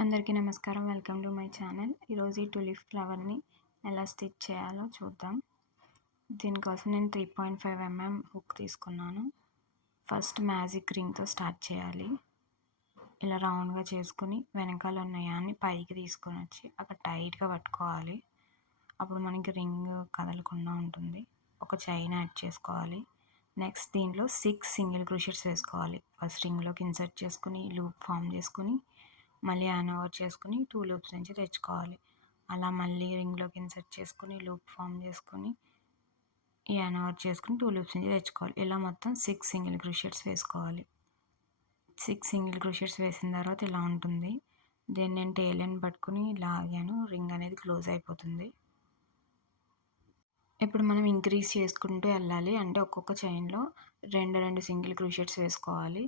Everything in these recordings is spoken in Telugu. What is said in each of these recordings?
అందరికీ నమస్కారం. Welcome to my channel. ఈరోజు ఈ టులిప్ ఫ్లవర్‌ని ఎలా స్టిచ్ చేయాలో చూద్దాం. దీనికోసం నేను 3.5 హుక్ తీసుకున్నాను. ఫస్ట్ మ్యాజిక్ రింగ్‌తో స్టార్ట్ చేయాలి. ఇలా రౌండ్‌గా చేసుకొని వెనకాల ఉన్న యాన్ని పైకి తీసుకొనొచ్చి అక్కడ టైట్‌గా పట్టుకోవాలి. అప్పుడు మనకి రింగ్ కదలకుండా ఉంటుంది. ఒక చైన్ యాడ్ చేసుకోవాలి. నెక్స్ట్ దీంట్లో 6 సింగిల్ క్రోషెట్స్ వేసుకోవాలి. ఫస్ట్ రింగ్‌లోకి ఇన్సర్ట్ చేసుకొని లూప్ ఫార్మ్ చేసుకొని మళ్ళీ యాన్ ఓవర్ చేసుకొని 2 లూప్స్ నుంచి తెచ్చుకోవాలి. అలా మళ్ళీ రింగ్‌లోకి ఇన్సర్ట్ చేసుకొని లూప్ ఫార్మ్ చేసుకొని యాన్ ఓవర్ చేసుకొని 2 లూప్స్ నుంచి తెచ్చుకోవాలి. ఇలా మొత్తం 6 సింగిల్ క్రోషెట్స్ వేసుకోవాలి. 6 సింగిల్ క్రోషెట్స్ వేసిన తర్వాత ఇలా ఉంటుంది. దీన్ని నేను టెయిల్ ఎండ్ పట్టుకొని లాగాను. రింగ్ అనేది క్లోజ్ అయిపోతుంది. ఇప్పుడు మనం ఇంక్రీజ్ చేసుకుంటూ వెళ్ళాలి. అంటే ఒక్కొక్క చైన్‌లో 2 సింగిల్ క్రోషెట్స్ వేసుకోవాలి.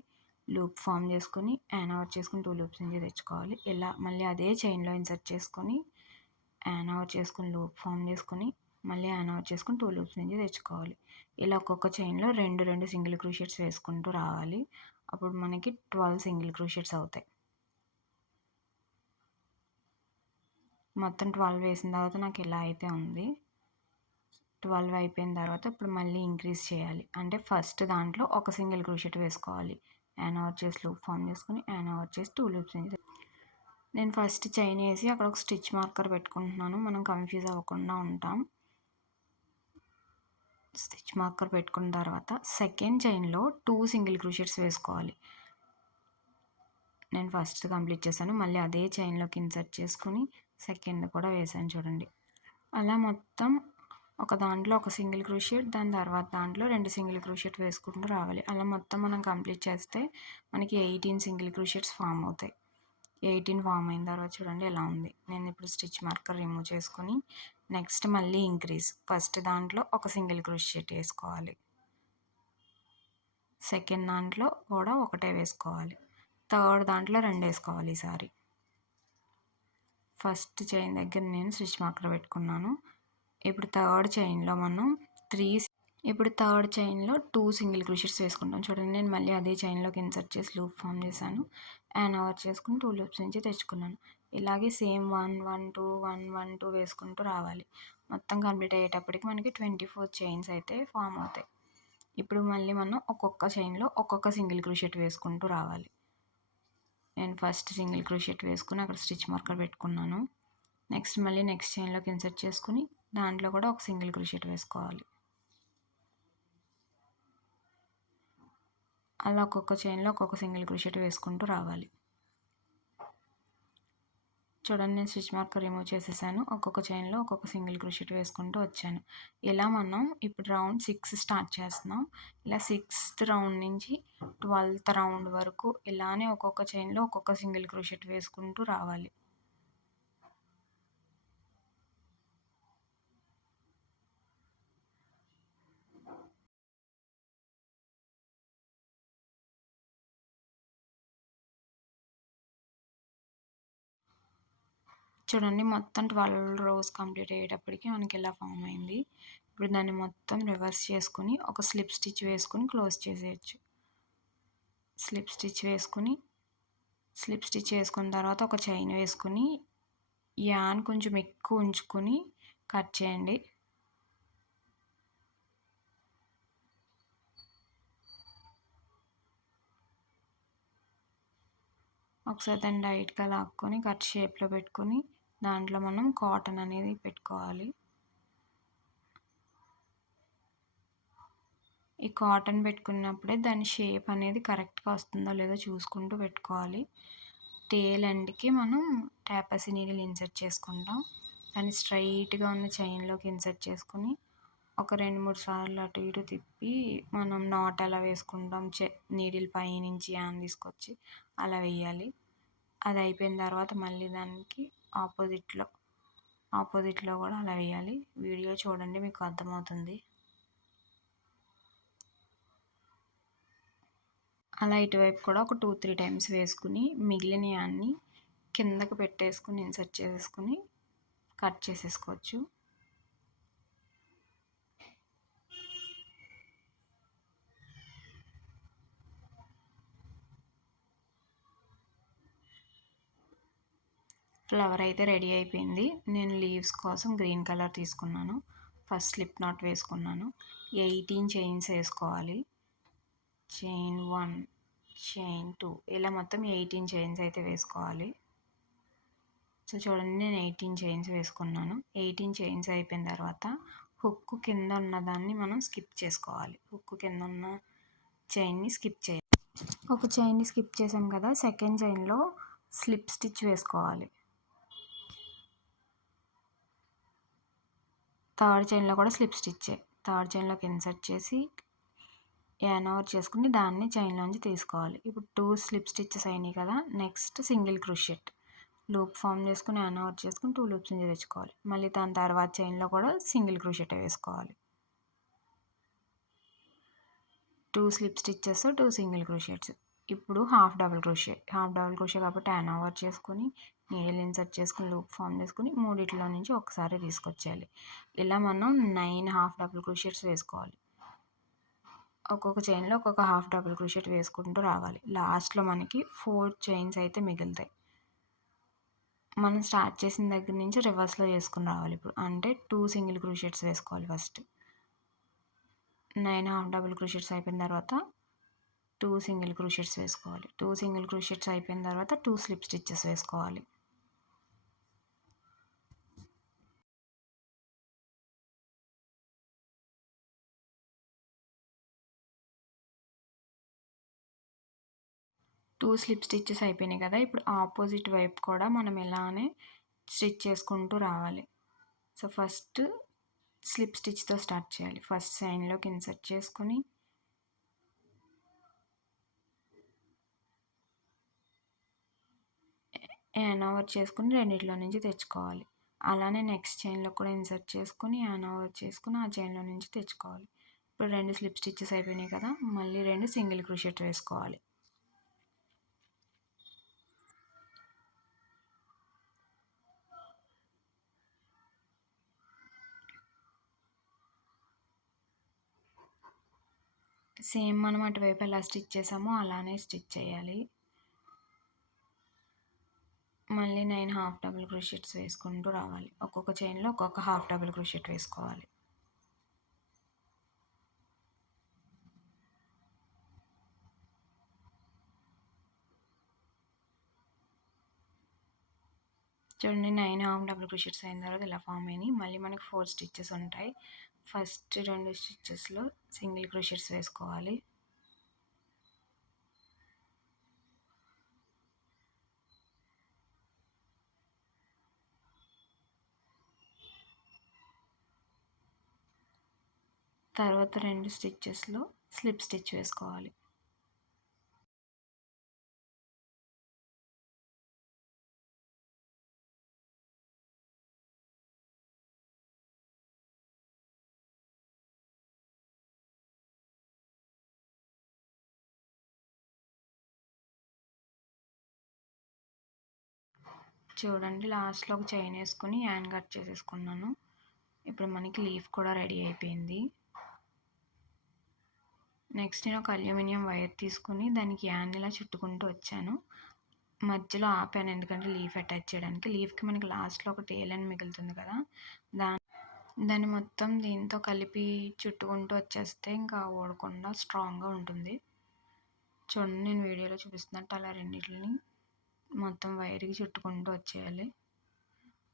లూప్ ఫార్మ్ చేసుకొని యాన్ ఓవర్ చేసుకొని 2 లూప్స్ నుంచి తెచ్చుకోవాలి. ఇలా మళ్ళీ అదే చైన్‌లో ఇన్సర్ట్ చేసుకొని యాన్ ఓవర్ చేసుకొని లూప్ ఫార్మ్ చేసుకొని మళ్ళీ యాన్ ఓవర్ చేసుకొని 2 లూప్స్ నుంచి తెచ్చుకోవాలి. ఇలా ఒక్కొక్క చైన్‌లో 2 సింగిల్ క్రోషెట్స్ వేసుకుంటూ రావాలి. అప్పుడు మనకి 12 సింగిల్ క్రోషెట్స్ అవుతాయి. మొత్తం 12 వేసిన తర్వాత నాకు ఇలా అయితే ఉంది. 12 అయిపోయిన తర్వాత ఇప్పుడు మళ్ళీ ఇంక్రీజ్ చేయాలి. అంటే ఫస్ట్ దాంట్లో ఒక సింగిల్ క్రోషెట్ వేసుకోవాలి. యాన్ ఓవర్ చేసి లూప్ ఫార్మ్ చేసుకొని యాన్ ఓవర్ చేసి 2 లూప్స్ నుంచి నేను ఫస్ట్ చైన్ వేసి అక్కడ ఒక స్టిచ్ మార్కర్ పెట్టుకుంటున్నాను. మనం కన్ఫ్యూజ్ అవ్వకుండా ఉంటాం. స్టిచ్ మార్కర్ పెట్టుకున్న తర్వాత సెకండ్ చైన్లో 2 సింగిల్ క్రోషెట్స్ వేసుకోవాలి. నేను ఫస్ట్ కంప్లీట్ చేశాను. మళ్ళీ అదే చైన్లోకి ఇన్సర్ట్ చేసుకుని సెకండ్ కూడా వేసాను చూడండి. అలా మొత్తం ఒక దాంట్లో ఒక సింగిల్ క్రోషెట్, దాని తర్వాత దాంట్లో 2 సింగిల్ క్రోషెట్ వేసుకుంటూ రావాలి. అలా మొత్తం మనం కంప్లీట్ చేస్తే మనకి 18 సింగిల్ క్రోషెట్స్ ఫామ్ అవుతాయి. 18 ఫామ్ అయిన తర్వాత చూడండి ఎలా ఉంది. నేను ఇప్పుడు స్టిచ్ మార్కర్ రిమూవ్ చేసుకొని నెక్స్ట్ మళ్ళీ ఇంక్రీజ్. ఫస్ట్ దాంట్లో ఒక సింగిల్ క్రోషెట్ వేసుకోవాలి. సెకండ్ దాంట్లో కూడా ఒకటే వేసుకోవాలి. థర్డ్ దాంట్లో 2 వేసుకోవాలి ఈసారి. ఫస్ట్ చైన్ దగ్గర నేను స్టిచ్ మార్కర్ పెట్టుకున్నాను. ఇప్పుడు థర్డ్ చైన్లో మనం థర్డ్ చైన్లో 2 సింగిల్ క్రోషెట్స్ వేసుకుంటాం. చూడండి నేను మళ్ళీ అదే చైన్లోకి ఇన్సర్ట్ చేసి లూప్ ఫామ్ చేశాను. యాన్ ఓవర్ చేసుకుని 2 లూప్స్ నుంచి తెచ్చుకున్నాను. ఇలాగే సేమ్ 1 1 2 1 1 2 వేసుకుంటూ రావాలి. మొత్తం కంప్లీట్ అయ్యేటప్పటికి మనకి 24 చైన్స్ అయితే ఫామ్ అవుతాయి. ఇప్పుడు మళ్ళీ మనం ఒక్కొక్క చైన్లో ఒక్కొక్క సింగిల్ క్రోషెట్ వేసుకుంటూ రావాలి. నేను ఫస్ట్ సింగిల్ క్రోషెట్ వేసుకుని అక్కడ స్టిచ్ మార్కర్ పెట్టుకున్నాను. నెక్స్ట్ మళ్ళీ నెక్స్ట్ చైన్లోకి ఇన్సర్ట్ చేసుకుని దాంట్లో కూడా ఒక సింగిల్ క్రోషెట్ వేసుకోవాలి. అలా ఒక్కొక్క చైన్లో ఒక్కొక్క సింగిల్ క్రోషెట్ వేసుకుంటూ రావాలి. చూడండి నేను స్టిచ్ మార్కర్ రిమూవ్ చేసేసాను. ఒక్కొక్క చైన్లో ఒక్కొక్క సింగిల్ క్రోషెట్ వేసుకుంటూ వచ్చాను. ఇలా మనం ఇప్పుడు రౌండ్ 6 స్టార్ట్ చేస్తున్నాం. ఇలా 6th రౌండ్ నుంచి 12th రౌండ్ వరకు ఇలానే ఒక్కొక్క చైన్లో ఒక్కొక్క సింగిల్ క్రోషెట్ వేసుకుంటూ రావాలి. చూడండి మొత్తం 12 రోస్ కంప్లీట్ అయ్యేటప్పటికి మనకి ఇలా ఫామ్ అయింది. ఇప్పుడు దాన్ని మొత్తం రివర్స్ చేసుకుని ఒక స్లిప్ స్టిచ్ వేసుకుని క్లోజ్ చేసేయచ్చు. స్లిప్ స్టిచ్ వేసుకున్న తర్వాత ఒక చైన్ వేసుకుని యాన్ కొంచెం ఎక్కువ ఉంచుకొని కట్ చేయండి. ఒకసారి దాన్ని టైట్గా లాక్కొని కట్ షేప్లో పెట్టుకొని దాంట్లో మనం కాటన్ అనేది పెట్టుకోవాలి. ఈ కాటన్ పెట్టుకున్నప్పుడే దాని షేప్ అనేది కరెక్ట్గా వస్తుందో లేదో చూసుకుంటూ పెట్టుకోవాలి. టేల్ ఎండ్కి మనం టాపసీ నీడిల్ ఇన్సర్ట్ చేసుకుంటాం. దాన్ని స్ట్రైట్గా ఉన్న చైన్లోకి ఇన్సర్ట్ చేసుకుని ఒక 2-3 సార్లు అటు ఇటు తిప్పి మనం నాట్ ఎలా వేసుకుంటాం నీడిల్ పైనుంచి యాన్ తీసుకొచ్చి అలా వేయాలి. అది అయిపోయిన తర్వాత మళ్ళీ దానికి ఆపోజిట్లో కూడా అలా వేయాలి. వీడియో చూడండి మీకు అర్థమవుతుంది. అలా ఇటువైపు కూడా ఒక 2-3 టైమ్స్ వేసుకుని మిగిలిన యాన్ని కిందకి పెట్టేసుకుని ఇన్సర్ట్ చేసేసుకుని కట్ చేసేసుకోవచ్చు. ఫ్లవర్ అయితే రెడీ అయిపోయింది. నేను లీవ్స్ కోసం గ్రీన్ కలర్ తీసుకున్నాను. ఫస్ట్ స్లిప్ నాట్ వేసుకున్నాను. 18 చైన్స్ వేసుకోవాలి. చైన్ 1, చైన్ 2 ఇలా మొత్తం 18 చైన్స్ అయితే వేసుకోవాలి. సో చూడండి, నేను 18 చైన్స్ వేసుకున్నాను. 18 చైన్స్ అయిపోయిన తర్వాత హుక్ కింద ఉన్నదాన్ని మనం స్కిప్ చేసుకోవాలి. హుక్ కింద ఉన్న చైన్ని స్కిప్ చేయాలి. ఒక చైన్ని స్కిప్ చేసాం కదా, సెకండ్ చైన్లో స్లిప్ స్టిచ్ వేసుకోవాలి. థర్డ్ చైన్లో కూడా స్లిప్ స్టిచ్చే. థర్డ్ చైన్లోకి ఇన్సర్ట్ చేసి యాన్ ఓవర్ చేసుకుని దాన్ని చైన్లోంచి తీసుకోవాలి. ఇప్పుడు 2 స్లిప్ స్టిచ్చెస్ అయినాయి కదా, next single crochet loop form చేసుకుని యాన్ ఓవర్ చేసుకుని 2 లూప్స్ నుంచి తెచ్చుకోవాలి. మళ్ళీ దాని తర్వాత చైన్లో కూడా సింగిల్ క్రోషెట్ వేసుకోవాలి. 2 స్లిప్ స్టిచ్చెస్, 2 సింగిల్ క్రోషెట్స్. ఇప్పుడు హాఫ్ డబుల్ క్రోషే కాబట్టి యాన్ ఓవర్ చేసుకుని నీడిల్ ఇన్సర్ట్ చేసుకుని లూప్ ఫామ్ చేసుకుని మూడిట్లో నుంచి ఒకసారి తీసుకొచ్చేయాలి. ఇలా మనం 9 హాఫ్ డబుల్ క్రోషెట్స్ వేసుకోవాలి. ఒక్కొక్క చైన్లో ఒక్కొక్క హాఫ్ డబుల్ క్రోషెట్ వేసుకుంటూ రావాలి. లాస్ట్లో మనకి 4 చైన్స్ అయితే మిగులుతాయి. మనం స్టార్ట్ చేసిన దగ్గర నుంచి రివర్స్లో చేసుకుని రావాలి. ఇప్పుడు అంటే 2 సింగిల్ క్రోషెట్స్ వేసుకోవాలి. ఫస్ట్ 9 హాఫ్ డబుల్ క్రోషెట్స్ అయిపోయిన తర్వాత 2 సింగిల్ క్రోషెట్స్ వేసుకోవాలి. 2 సింగిల్ క్రోషెట్స్ అయిపోయిన తర్వాత 2 స్లిప్ స్టిచ్చెస్ వేసుకోవాలి. టూ స్లిప్ స్టిచ్చెస్ అయిపోయినాయి కదా, ఇప్పుడు ఆపోజిట్ వైపు కూడా మనం ఇలానే స్టిచ్ చేసుకుంటూ రావాలి. సో ఫస్ట్ స్లిప్ స్టిచ్తో స్టార్ట్ చేయాలి. ఫస్ట్ చైన్లోకి ఇన్సర్ట్ చేసుకుని యాన్ ఓవర్ చేసుకుని రెండిట్లో నుంచి తెచ్చుకోవాలి. అలానే నెక్స్ట్ చైన్లో కూడా ఇన్సర్ట్ చేసుకుని యాన్ ఓవర్ చేసుకుని ఆ చైన్లో నుంచి తెచ్చుకోవాలి. ఇప్పుడు 2 స్లిప్ స్టిచ్చెస్ అయిపోయినాయి కదా, మళ్ళీ 2 సింగిల్ క్రోషెట్ వేసుకోవాలి. సేమ్ మనం అటువైపు ఎలా స్టిచ్ చేసామో అలానే స్టిచ్ చేయాలి. మళ్ళీ 9 హాఫ్ డబుల్ క్రోషెట్స్ వేసుకుంటూ రావాలి. ఒక్కొక్క చైన్లో ఒక్కొక్క హాఫ్ డబుల్ క్రోషెట్ వేసుకోవాలి. చూడండి, 9 హాఫ్ డబుల్ క్రోషెట్స్ అయిన తర్వాత ఇలా ఫామ్ అయినాయి. మళ్ళీ మనకి 4 స్టిచ్చెస్ ఉంటాయి. ఫస్ట్ 2 స్టిచ్చెస్లో సింగిల్ క్రోషెట్స్ వేసుకోవాలి. తర్వాత 2 స్టిచ్చెస్లో స్లిప్ స్టిచ్ వేసుకోవాలి. చూడండి, లాస్ట్లో ఒక చైన్ వేసుకుని యాన్ కట్ చేసేసుకున్నాను. ఇప్పుడు మనకి లీఫ్ కూడా రెడీ అయిపోయింది. నెక్స్ట్ నేను ఒక అల్యూమినియం వైర్ తీసుకుని దానికి యాన్ ఇలా చుట్టుకుంటూ వచ్చాను. మధ్యలో ఆపాను, ఎందుకంటే లీఫ్ అటాచ్ చేయడానికి. లీఫ్కి మనకి లాస్ట్లో ఒక టేల్ అని మిగులుతుంది కదా, దాన్ని మొత్తం దీంతో కలిపి చుట్టుకుంటూ వచ్చేస్తే ఇంకా ఊడకుండా స్ట్రాంగ్గా ఉంటుంది. చూడండి, నేను వీడియోలో చూపిస్తున్నట్టు అలా రెండింటిని మొత్తం వైర్కి చుట్టుకుంటూ వచ్చేయాలి.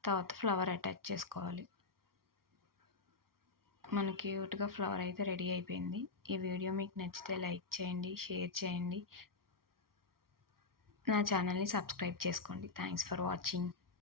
తర్వాత ఫ్లవర్ అటాచ్ చేసుకోవాలి. మన క్యూట్గా ఫ్లవర్ అయితే రెడీ అయిపోయింది. ఈ వీడియో మీకు నచ్చితే లైక్ చేయండి, షేర్ చేయండి, నా ఛానల్ని సబ్స్క్రైబ్ చేసుకోండి. Thanks for watching.